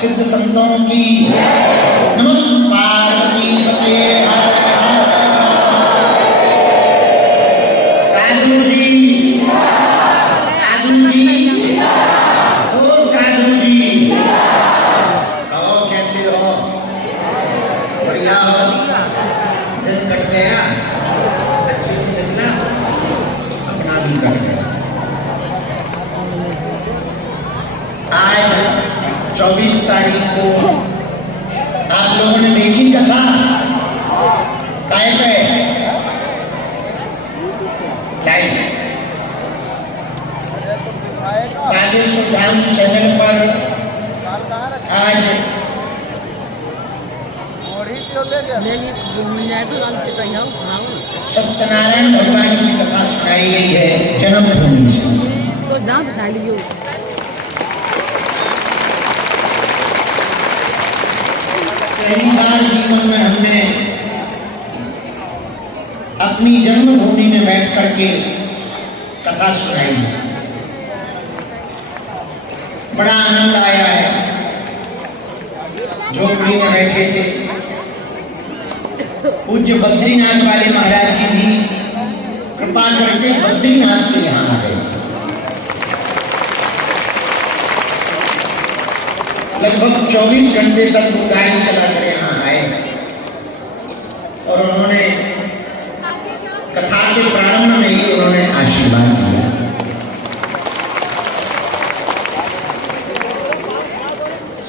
सिद्ध संतों की नमः पार्वती पते साधु जी ओ साधु जी कैसे हो? बढ़िया हो? दिन कट गया अच्छे से निकला अपना भी कर गया। आज 24 तारीख को आप लोगों ने देखी कथा काय पे लाइव राजेश्वर धाम चैनल पर आज सत्यनारायण भगवान की कथा सुनाई गई है जन्मभूमि से। पहली बार जीवन में हमने अपनी जन्मभूमि में बैठ करके कथा सुनाई। बड़ा आनंद आया है। झोपड़ी में बैठे थे पूज्य बद्रीनाथ वाले महाराज जी भी कृपा करके बद्रीनाथ से यहाँ आ गए थे। लगभग 24 घंटे तक वो गाड़ी चलाकर यहाँ आए और उन्होंने कथा के प्रारंभ में ही उन्होंने आशीर्वाद दिया।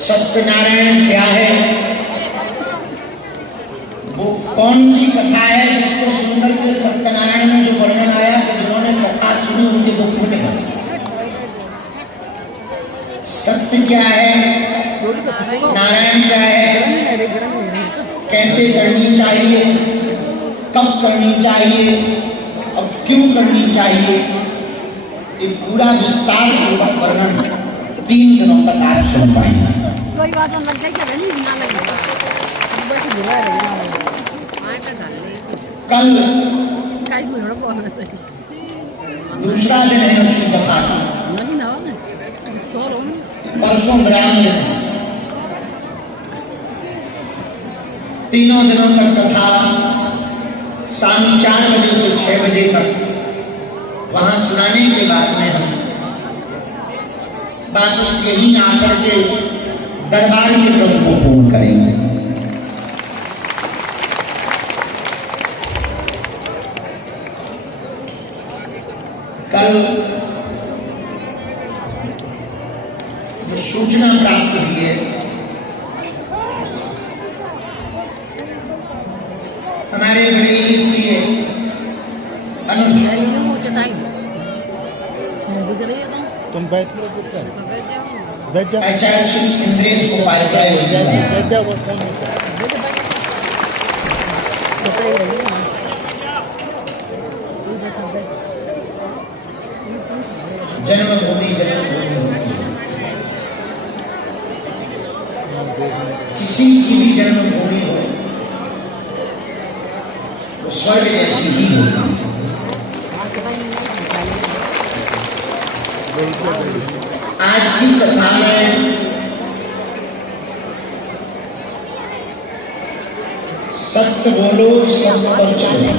सत्यनारायण क्या है, वो कौन सी कथा है जिसको सुनकर के सत्यनारायण में जो वर्णन आया, तो जिन्होंने कथा सुनी उनके दुख मिटे। सत्य क्या है, नारायण क्या है, कैसे करनी चाहिए, कब करनी चाहिए और क्यों करनी चाहिए, ये पूरा विस्तार पूर्वक वर्णन 3 दिनों तक आप सुन पाएंगे। कोई बात लग गई क्या नहीं ना लगी बस बुरा है आए पे डाल ले कल काई बोलना बहुत सही दूसरा दिन है उसकी कथा का। नहीं ना सोलो परसों ग्राम में 3 दिनों तक कथा शाम 4 बजे से 6 बजे तक वहां सुनाने के बाद में हम वापस यहीं आकर के दरबार के प्रभु को पूर्ण करेंगे। कल जो सूचना प्राप्त हुई है, हमारे बड़े प्रिय तुम बैठ लो, बैठ जाओ, आचार्य श्री इंद्रेश उपाध्याय बैठ जाओ। जन्मभूमि किसी की भी जन्मभूमि हो तो स्वर्ग जैसी ही होगी। आज की कथा में सत्य बोलो सत्य पर चलो,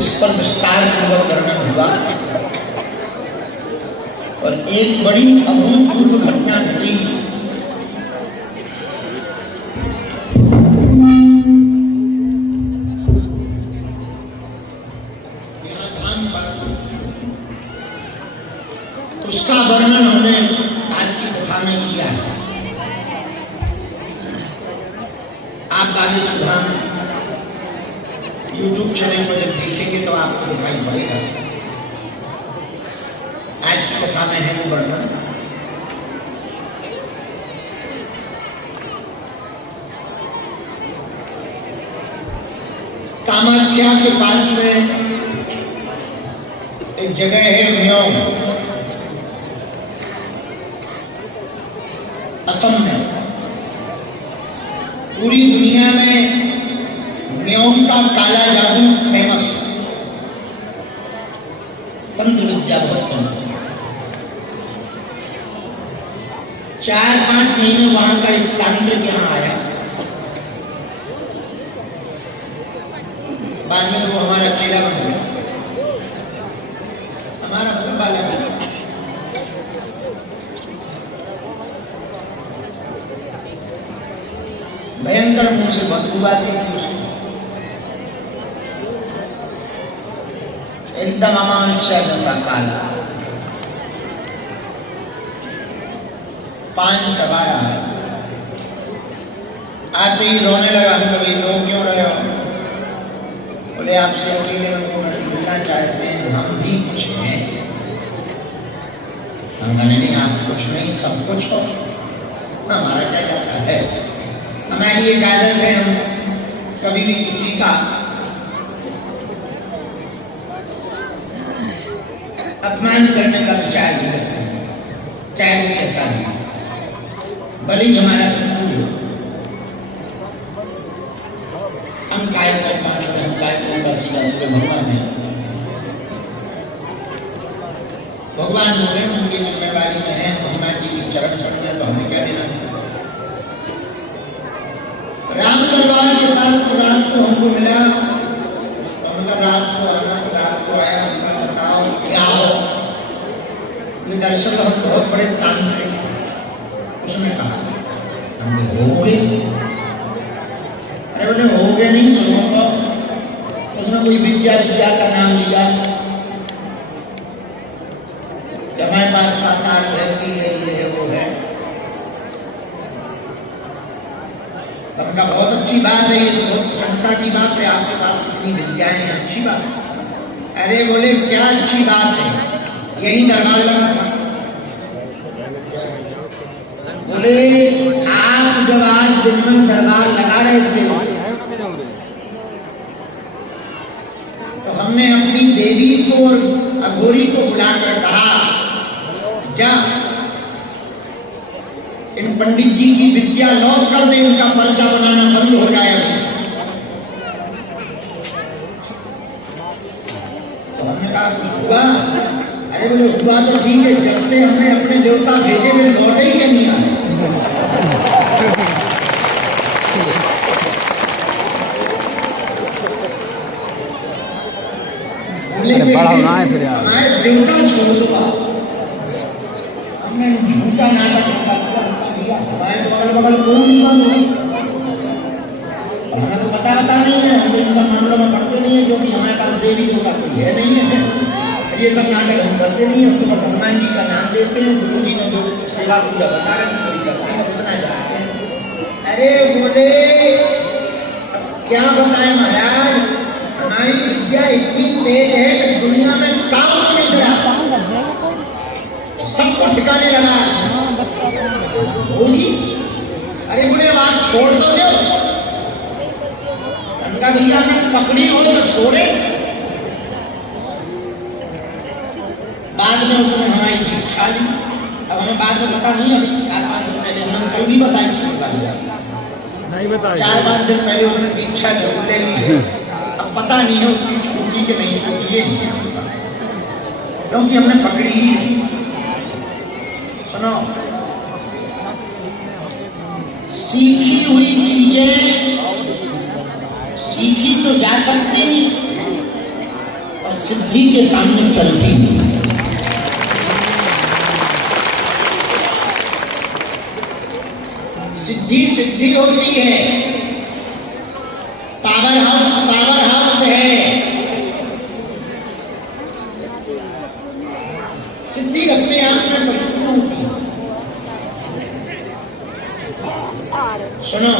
इस पर विस्तार पूर्वक वर्णन हुआ और एक बड़ी अभूतपूर्व घटना घटी। उसका वर्णन हमने आज की कथा में किया है। आप बाबी सुधाम YouTube चैनल पर जब देखेंगे तो आपको दिखाई पड़ेगा। आज की कथा में है वो वर्णन। कामाख्या के पास में एक जगह है म्योंग, असम में। पूरी दुनिया में म्योंग का काला जादू फेमस है, तंत्र विद्या बहुत फेमस है। 4-5 महीने वहां का एक तांत्रिक यहाँ आया, बाद में वो हमारा चेला बन गया, हमारा मतलब वाला भी। भयंकर मुंह से बदबू आती थी, एकदम अमावस्या जैसा काला, पान चबा रहा है। आते ही रोने लगा, हम कभी रो क्यों रहे हो? बोले आपसे अकेले में मिलना चाहते हैं, हम भी कुछ हैं। हम कहने नहीं, आप कुछ नहीं सब कुछ हो। हमारा क्या कहता है, हमारी एक आदत है, हम कभी भी किसी का अपमान करने का विचार नहीं करते, चाहे वो ऐसा नहीं, भले ही हमारा शत्रु हो। हम काय कर्म हम काय कर्म सीधा पूरे भगवान है। भगवान बोले उनकी जिम्मेवारी में है, हनुमान जी की चरण सड़िया तो हमें क्या देना। राम दरबार के बाद रात को हमको मिला, हमने रात को आना, रात को आया, हमने बताओ क्या हो। दरअसल हम बहुत बड़े तांत्रिक, उसने कहा हमने हो गए। अरे बोले हो गए नहीं, सुनो तो उसने कोई विद्या का नाम लिया, हमारे पास पाताल रहती है, ये है वो है। हमका बहुत अच्छी बात है, ये तो बहुत प्रसन्नता की बात है, आपके पास इतनी विद्याएं हैं, अच्छी बात। अरे बोले क्या अच्छी बात है, यही दरबार लगा था। बोले आप जब आज दिन में दरबार लगा रहे थे तो हमने अपनी देवी को और अघोरी को बुलाकर कहा, जा इन पंडित जी की विद्या लौट कर दे, उनका पर्चा बनाना बंद हो जाएगा। तो हमने कहा कुछ हुआ? अरे बोले हुआ तो ठीक है, जब से हमने अपने देवता भेजे हुए लौटे ही नहीं आए। हमारे देवता छोड़ दो, हमने झूठा नाटक किया, हमारे बगल कौन नहीं, हमें तो पता नहीं है, हम इन सब मामलों में पढ़ते नहीं है, क्योंकि हमारे पास देवी देवता कोई है नहीं है, ये सब नाटक हम करते नहीं है। तो बस हनुमान जी का नाम लेते हैं, गुरु जी ने जो सेवा पूजा बता रहे उतना जाते हैं। अरे बोले क्या बताए महाराज, हमारी विद्या इतनी तेज है कि दुनिया में काम नहीं करा, सबको ठिकाने लगा होगी। अरे बोले आप छोड़ दो, गंगा भैया ने पकड़ी हो तो छोड़े। बाद में उसने हमारी दीक्षा ली, अब हमें बाद में पता नहीं, अभी 4-5 दिन पहले हमने कल भी बताई नहीं बताया, 4-5 दिन पहले उसने दीक्षा जरूर ले ली। अब पता नहीं है उसकी छूटी के नहीं छूटी, ये क्योंकि हमने पकड़ी ही। सुनो, सीखी हुई चीजें सीखी तो जा सकती और सिद्धि के सामने चलती नहीं। सिद्धि होती है, पावर हाउस है। सिद्धि अपने आप में परिपूर्ण होती है। सुनो,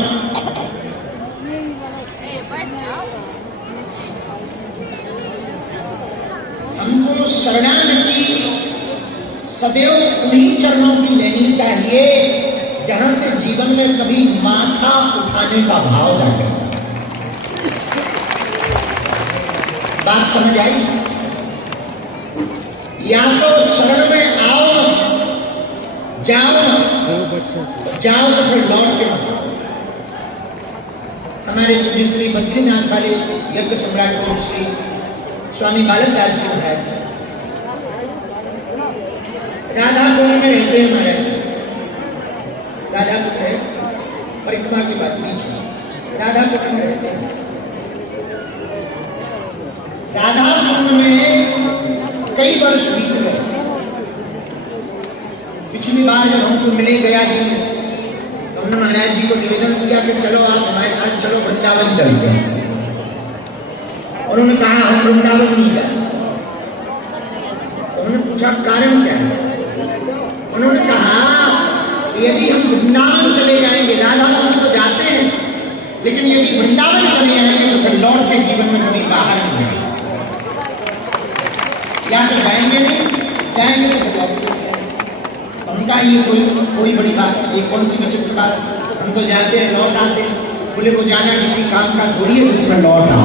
हमको शरणागति सदैव उन्हीं चरणों की लेनी चाहिए जहां से जीवन में कभी माथा उठाने का भाव जागे। बात समझ आई? या तो शरण में आओ, जाओ तो फिर लौट के बताओ। हमारे पूज्य श्री बद्रीनाथ वाले यज्ञ सम्राट श्री स्वामी बालक दास जी महाराज राधापुर में रहते हैं। महाराज राधापुर है, परिक्रमा के बाद बीच में राधापुर में रहते हैं। राधापुर में कई वर्ष बीत गए। पिछली बार जब हमको मिले गया जी, तो हमने महाराज जी को निवेदन किया कि चलो आप हमारे साथ चलो, वृंदावन चलते हैं। उन्होंने कहा हम वृंदावन नहीं गए। उन्होंने पूछा कारण क्या है? उन्होंने कहा यदि हम वृंदावन चले जाएंगे, राधापुर तो जाते हैं, लेकिन यदि वृंदावन चले जाएंगे तो फिर लौट के जीवन में कभी बाहर नहीं जाएंगे। या तो जाएंगे नहीं, जाएंगे तो उनका ये कोई बड़ी बात है, कौन सी विचित्र बात? हम तो जाते हैं, लौट आते हैं। बोले को जाना किसी काम का थोड़ी है जिसमें लौट आ